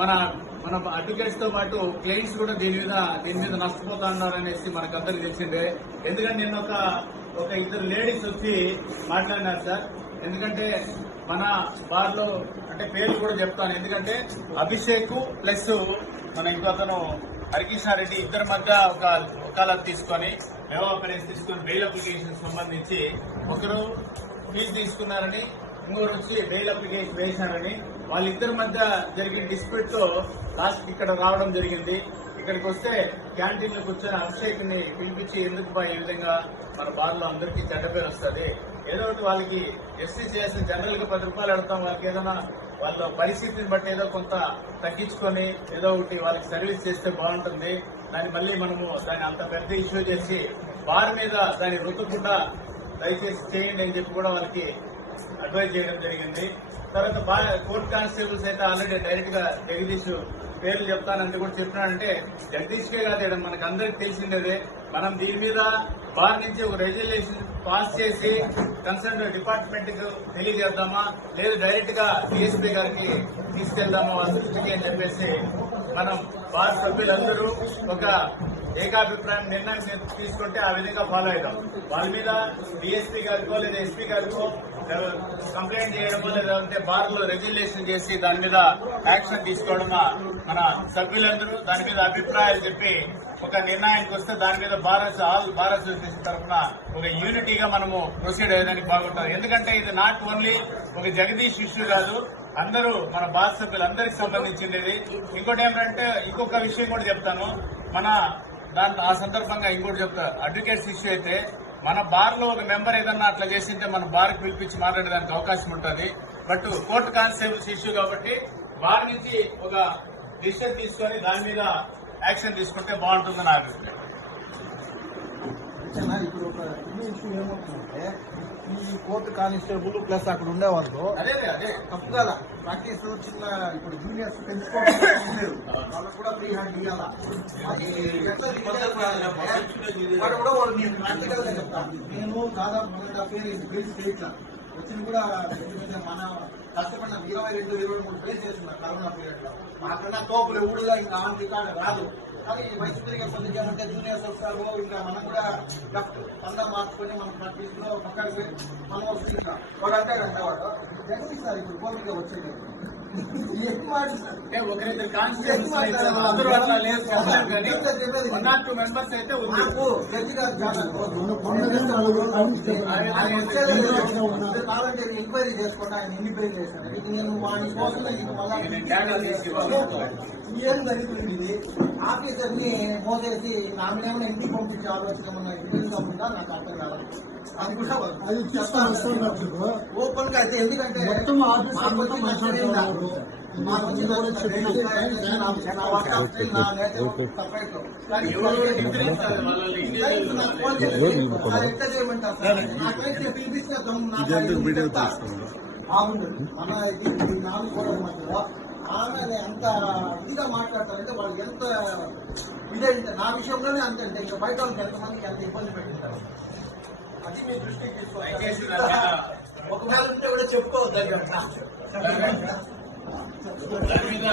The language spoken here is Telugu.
మన మన అడ్వకేట్స్తో పాటు క్లయింట్స్ కూడా దీని మీద దీని మీద నష్టపోతా అనేసి మనకు అందరికి తెలిసిందే. ఎందుకంటే నేను ఒక ఒక ఇద్దరు లేడీస్ వచ్చి మాట్లాడినారు సార్. ఎందుకంటే మన బార్లో అంటే పేర్లు కూడా చెప్తాను. ఎందుకంటే అభిషేక్ ప్లస్ మన ఇంకో అతను హరికృష్ణారెడ్డి ఇద్దరి మధ్య ఒక వకాలత్ తీసుకొని డెవలపరెన్స్ తీసుకొని బెయిల్ అప్లికేషన్ సంబంధించి ఒకరు ఫీజు తీసుకున్నారని ఇంకోరు వచ్చి బెయిల్ అప్లికేషన్ వేశారని వాళ్ళిద్దరి మధ్య జరిగిన డిస్ప్యూట్తో లాస్ట్ ఇక్కడ రావడం జరిగింది. ఇక్కడికి వస్తే క్యాంటీన్లో కూర్చొని అభిషేక్ని పిలిపించి ఎందుకు బా ఈ విధంగా మన బార్లో అందరికీ చెడ్డ పేరు వస్తుంది? ఏదో ఒకటి వాళ్ళకి ఎస్సీ చేసిన జనరల్గా పది రూపాయలు అడతాం వాళ్ళకి ఏదైనా వాళ్ళ పరిస్థితిని బట్టి ఏదో కొంత తగ్గించుకొని ఏదో ఒకటి వాళ్ళకి సర్వీస్ చేస్తే బాగుంటుంది. దాన్ని మళ్ళీ మనము దాన్ని అంత పెద్ద ఇష్యూ చేసి బార్ మీద దాన్ని రుతుకుండా దయచేసి చేయండి అని చెప్పి కూడా వాళ్ళకి అడ్వైజ్ చేయడం జరిగింది. తర్వాత బాగా కానిస్టేబుల్స్ అయితే ఆల్రెడీ డైరెక్ట్గా జగదీష్ పేర్లు చెప్తానంటే కూడా చెప్తున్నానంటే జగదీష్కే కాదు మనకు అందరికి తెలిసిండేదే మనం దీని మీద బార్ నుంచి ఒక రెజల్యూషన్ పాస్ చేసి కన్సర్న్ డిపార్ట్మెంట్కు తెలియజేద్దామా? లేదు డైరెక్ట్గా డిఎస్పీ గారికి తీసుకెళ్దామా వాళ్ళ దృష్టికి అని చెప్పేసి మనం బార్ సభ్యులందరూ ఒక ఏకాభిప్రాయం నిర్ణయం తీసుకుంటే ఆ విధంగా ఫాలో అవుతాం. వాళ్ళ మీద డిఎస్పీ గారికో లేదా ఎస్పీ గారికో కంప్లైంట్ చేయడమో లేదంటే బార్లో రెగ్యులేషన్ చేసి దాని మీద యాక్షన్ తీసుకోవడమా? మన సభ్యులందరూ దాని మీద అభిప్రాయాలు చెప్పి ఒక నిర్ణయానికి వస్తే దాని మీద భారత్ ఆల్ భారత్ తరఫున ఒక యూనిటీగా మనము ప్రొసీడ్ అయ్యేదానికి బాగుంటుంది. ఎందుకంటే ఇది నాట్ ఓన్లీ ఒక జగదీష్ ఇష్యూ కాదు అందరూ మన భారత సభ్యులందరికి సంబంధించింది. ఇంకోటి ఏమిటంటే ఇంకొక విషయం కూడా చెప్తాను. మన దాంట్లో ఆ సందర్భంగా ఇంకోటి చెప్తా. అడ్వకేట్స్ ఇష్యూ అయితే మన బార్లో ఒక మెంబర్ ఏదన్నా అట్లా చేసింటే మన బార్కి పిలిపించి మాట్లాడడానికి అవకాశం ఉంటుంది. బట్ కోర్టు కానిస్టేబుల్స్ ఇష్యూ కాబట్టి బార్ నుంచి ఒక డిసిషన్ తీసుకొని దాని మీద యాక్షన్ తీసుకుంటే బాగుంటుంది నా అభిప్రాయం. అంతేనా? ఇప్పుడు ఒక ఇన్ని ఇష్యూ ఏమవుతుందంటే ఈ కోర్టు కానిస్టేబుల్ ప్లస్ అక్కడ ఉండేవాళ్ళు అదే అదే. తప్పు కదా ప్రాక్టీస్ చిన్న ఇప్పుడు జూనియర్స్ పెంచుకోవడం వాళ్ళకు కూడా ఫ్రీ హ్యాండ్ ఇవ్వాలా వాడు కూడా నేను ప్రాక్టికల్గా చెప్తాను నేను దాదాపు మన బిల్స్ వచ్చింది కూడా ఎందుకంటే మన కష్టపడిన ఇరవై రెండు ఇరవై మూడు ప్లేస్ చేస్తున్నారు కరోనా పీరియడ్లో మాకన్నా తోపులు ఎవడుగా ఇంకా ఆన్ రికార్డు రాదు. కానీ ఈ వయసు పెరిగే కొద్ది అంటే జూనియర్స్ వస్తారు. ఇంకా మనం కూడా లెఫ్ట్ మార్చుకొని మనం ప్రాక్టీస్ పక్కన మనం వస్తుంది వాడు అంటే వాడు. జగన్ సార్ ఇప్పుడు కోవిడ్ వచ్చేది అంటే ఒకరిద్దరు కానిస్టేబుల్స్ అందరూ అట్లా లేదు చెప్పలేరు కానీ వన్ ఆర్ టూ మెంబర్స్ అయితే ఉంది. నాకు జడ్జి గారు కావాలంటే ఎంక్వైరీ చేసుకోండి ఆయన చేశాను నేను వాడి కోసం ఏం జరుగుతుంది? ఆఫీసర్ని మోసేసి ఆమెనేమైనా ఇంటికి పంపించే ఆలోచన ఏమన్నా ఇంటికి ఉందా? నాకు అర్థం కాదు అది కూడా అది చూస్తాను ఓపెన్గా అయితే ఎందుకంటే మొత్తం ఆఫీస్ మాకు వీడియో మన ఇది నాలుగు గోడల మధ్యలో ఆమె ఎంత ఇదిగా మాట్లాడతారంటే వాళ్ళు ఎంత ఇదంటే నా విషయంలోనే అంతే అంటే ఇంకా బయట వాళ్ళకి ఎంతమందికి ఎంత ఇబ్బంది పెట్టింటారు అది మీ దృష్టికి తీసుకోవాలి ఒకవేళ ఉంటే కూడా చెప్పుకోవద్దు దాని మీద